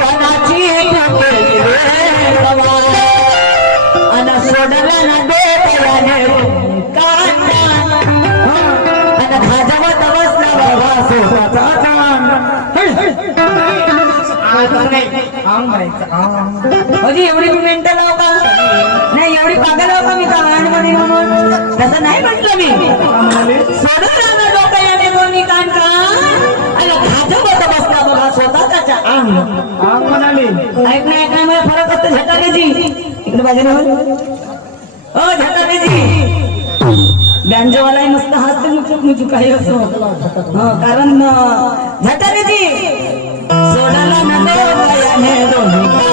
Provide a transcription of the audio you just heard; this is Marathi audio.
पणाची ठेवली कवा अन सोडला ना डोक्याने कांदा अन खाजवत बसला बाबा स्वतःचा कान अजी एवढी मी मेंटल आहो का नाही एवढी पागल आहो का मी कानमध्ये म्हणून तसं नाही म्हटलं मी सोडला ना डोक्याने दोन्ही कान आणि खाजवत बसला बाबा स्वतःचा अंग म्हणाले ऐकण्यामध्ये फरक असतो झटाकेजी इकडे बाजूला ओ झटाकेजी बँजोवाला मस्त हास्य मुचुक मुचुक काही असो कारण झटाकेजी सोडाला ना डोक्याने दोन्ही